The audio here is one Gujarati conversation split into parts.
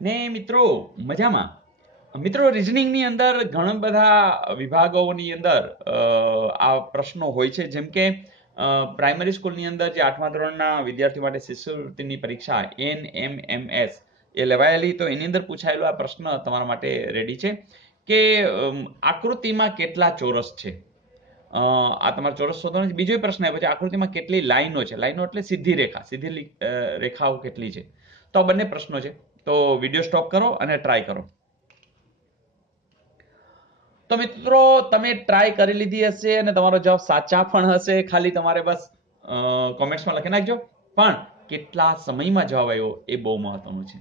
ને મિત્રો મજામાં. મિત્રો રિઝનિંગની અંદર ઘણા બધા વિભાગોની અંદર આ પ્રશ્નો હોય છે, જેમ કે પ્રાઇમરી સ્કૂલની અંદર જે 8મા ધોરણના વિદ્યાર્થીઓ માટે શિષ્યવૃત્તિની પરીક્ષા NMMS એ લેવાયેલી, તો એની અંદર પૂછાયેલો આ પ્રશ્ન તમારા માટે રેડી છે કે આકૃતિમાં કેટલા ચોરસ છે. આ તમારે ચોરસ શોધવાનો છે. બીજો પ્રશ્ન આવ્યો છે આકૃતિમાં કેટલી લાઈનો છે. લાઈનો એટલે સીધી રેખા, સીધી રેખાઓ કેટલી છે. તો આ બંને પ્રશ્નો છે. તો વિડીયો સ્ટોપ કરો અને ટ્રાય કરો. તો મિત્રો તમે ટ્રાય કરી લીધી હશે અને તમારો જવાબ સાચા પણ હશે. ખાલી તમારે બસ કોમેન્ટ્સમાં લખી નાખજો. પણ કેટલા સમયમાં જવાબ આવ્યો એ બહુ મહત્વનું છે.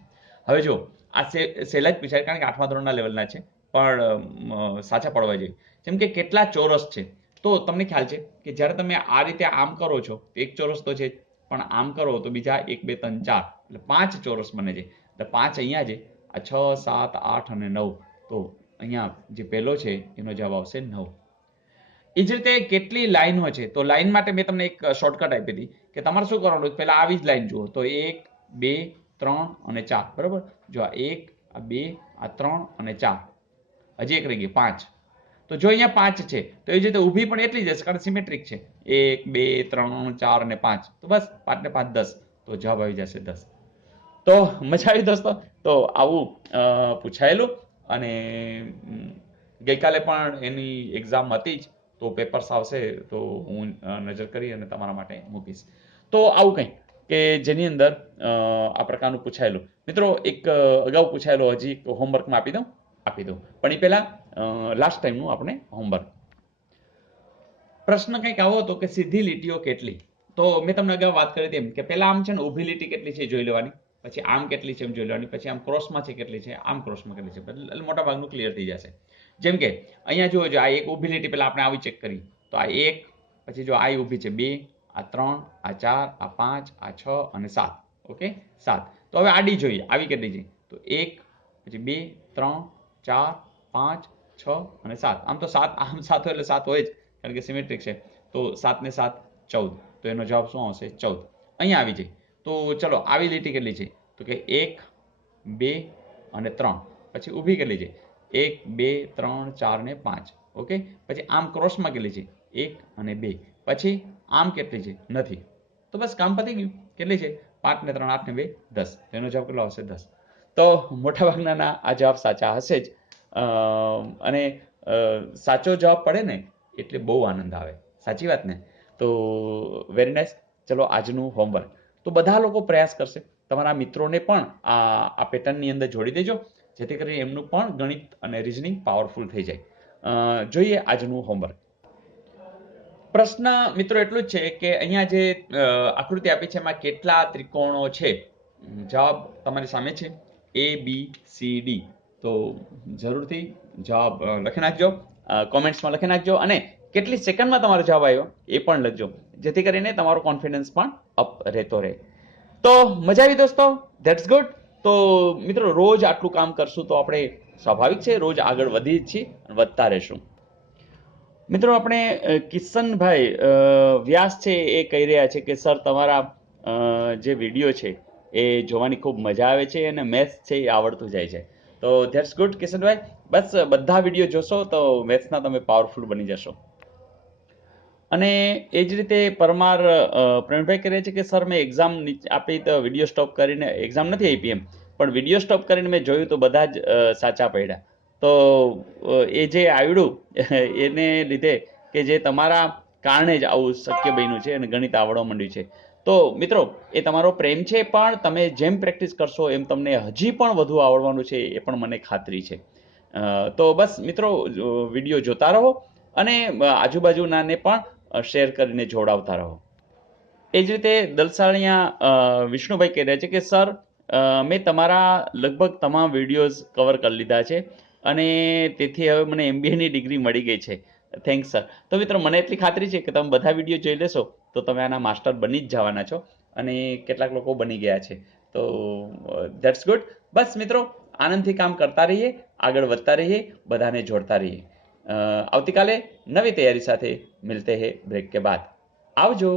હવે જો આ સહેલા જ પૂછાય, કારણ કે 8મા ધોરણના લેવલના છે, પણ સાચા પડવા જોઈએ. જેમ કે કેટલા ચોરસ છે, તો તમને ખ્યાલ છે કે જ્યારે તમે આ રીતે આમ કરો છો, એક ચોરસ તો છે જ, પણ આમ કરો તો બીજા 1 2 3 4 એટલે 5 ચોરસ બને છે. એટલે 5 અહીંયા છે, આ 6 7 8 અને 9. તો અહીંયા જે પહેલો છે એનો જવાબ આવશે 9. એ જ રીતે કેટલી લાઈનો છે, તો લાઈન માટે મેં તમને એક શોર્ટકટ આપી હતી કે તમારે શું કરવાનું, પહેલા આવી જ લાઈન જુઓ. તો 1 2 3 અને 4, બરાબર. જો આ 1 આ 2 આ 3 અને 4, હજી એક રહી ગઈ 5. તો જો અહીંયા 5 છે તો એ જ રીતે ઊભી પણ એટલી જ હશે, કારણ સિમેટ્રિક છે. 1 2 3 4 અને 5, તો બસ 5 ને 5 10, તો જવાબ આવી જશે 10. તો મજા આવી દોસ્તો. તો આવું પૂછાયેલું, અને ગઈકાલે પણ એની એક્ઝામ હતી જ, તો પેપર્સ આવશે તો હું નજર કરી અને તમારા માટે મૂકીશ. તો આવું કંઈ કે જેની અંદર આ પ્રકારનું પૂછાયેલું. મિત્રો એક અગાઉ પૂછાયેલો હજી હોમવર્કમાં આપી દઉં. પણ એ પહેલા લાસ્ટ ટાઈમનું આપણે હોમવર્ક. પ્રશ્ન કંઈક આવો હતો કે સીધી લીટીઓ કેટલી. તો મેં તમને અગાઉ વાત કરી હતી એમ કે પહેલા આમ છે ને ઊભી લીટી કેટલી છે જોઈ લેવાની, પછી આમ કેટલી છે એમ જોઈ લેવાની, પછી આમ ક્રોસમાં છે કેટલી છે, આમ ક્રોસમાં કેટલી છે, એટલે મોટા ભાગનું ક્લિયર થઈ જશે. જેમ કે અહીંયા જુઓ, જો આ એક ઊભી લીટી પહેલા આપણે આવી ચેક કરી, તો આ 1, પછી જો આ ઊભી છે 2, આ 3, આ 4, આ 5, આ 6 અને 7. ઓકે, 7. તો હવે આડી જોઈએ, આવી કેટલી છે, તો 1, પછી 2 3 4 5 6 અને 7. આમ તો 7, આમ 7 હોય એટલે 7 હોય જ, કારણ કે સિમેટ્રિક છે. તો 7 ને 7 14, તો એનો જવાબ શું આવશે? 14. અહીંયા આવી જાય. તો ચલો આવી લીટી કેટલી છે, તો કે 1 2 અને 3, પછી ઊભી કેટલી છે, 1 2 3 4 ને 5. ઓકે, પછી આમ ક્રોસમાં કેટલી છે, 1 અને 2, પછી આમ કેટલી છે, નથી. તો બસ કામ પતી ગયું. કેટલી છે, 5 ને 3 8 ને 2 10, એનો જવાબ કેટલો આવશે? 10. તો મોટાભાગના આ જવાબ સાચા હશે જ. અને સાચો જવાબ પડે ને એટલે બહુ આનંદ આવે. સાચી વાત ને? તો વેરી નાઇસ. ચલો આજનું હોમવર્ક તો બધા લોકો પ્રયાસ કરશે. તમારા મિત્રોને પણ આ પેટર્નની અંદર જોડી દેજો, જેથી કરીને એમનું પણ ગણિત અને રિઝનિંગ પાવરફુલ થઈ જાય. જોઈએ આજનું હોમવર્ક. પ્રશ્ન મિત્રો એટલું જ છે કે અહીંયા જે આકૃતિ આપી છે એમાં કેટલા ત્રિકોણો છે. જવાબ તમારી સામે છે, ABCD. તો જરૂરથી જવાબ લખી નાખજો, કોમેન્ટ્સમાં લખી નાખજો, અને કેટલી સેકન્ડમાં તમારો જવાબ આવ્યો એ પણ લખજો, જેથી કરીને તમારો કોન્ફિડન્સ પણ અપ રહેતો રહે. તો મજા આવી દોસ્તો, ધેટ્સ ગુડ. તો મિત્રો રોજ આટલું કામ કરશું તો આપણે સ્વાભાવિક છે રોજ આગળ વધી જ છીએ અને વધતા રહેશું. મિત્રો આપણે કિશનભાઈ વ્યાસ છે એ કહી રહ્યા છે કે સર તમારા જે વિડીયો છે એ જોવાની ખૂબ મજા આવે છે અને મેથ્સ છે એ આવડતું જાય છે. તો ધેટ્સ ગુડ કિશનભાઈ. બસ બધા વિડીયો જોશો તો મેથ્સના તમે પાવરફુલ બની જશો. અને એ જ રીતે પરમાર પ્રવીણભાઈ કહે છે કે સર મેં એક્ઝામ આપી તો વિડીયો સ્ટોપ કરીને, એક્ઝામ નથી આપી એમ, પણ વિડીયો સ્ટોપ કરીને મેં જોયું તો બધા જ સાચા પડ્યા. તો એ જે આવડ્યું એને લીધે કે જે તમારા કારણે જ આવું શક્ય બન્યું છે અને ગણિત આવડવા માંડ્યું છે. તો મિત્રો એ તમારો પ્રેમ છે, પણ તમે જેમ પ્રેક્ટિસ કરશો એમ તમને હજી પણ વધુ આવડવાનું છે, એ પણ મને ખાતરી છે. તો બસ મિત્રો વિડીયો જોતા રહો અને આજુબાજુનાને પણ શેર કરીને જોડાવતા રહો. એ જ રીતે દલસાણિયા વિષ્ણુભાઈ કહી રહ્યા છે કે સર મેં તમારા લગભગ તમામ વિડીયોઝ કવર કરી લીધા છે અને તેથી હવે મને MBAની ડિગ્રી મળી ગઈ છે. Thanks sir. તો મિત્રો મને એટલી ખાતરી છે કે તમે બધા વિડીયો જોઈ લેશો તો તમે આના માસ્ટર બની જ જવાના છો, અને કેટલાક લોકો બની ગયા છે. તો ધેટ્સ ગુડ. બસ મિત્રો આનંદથી કામ કરતા રહીએ, આગળ વધતા રહીએ, બધાને જોડતા રહીએ. આવતીકાલે નવી તૈયારી સાથે મિલતે હૈ બ્રેક કે બાદ. આવજો.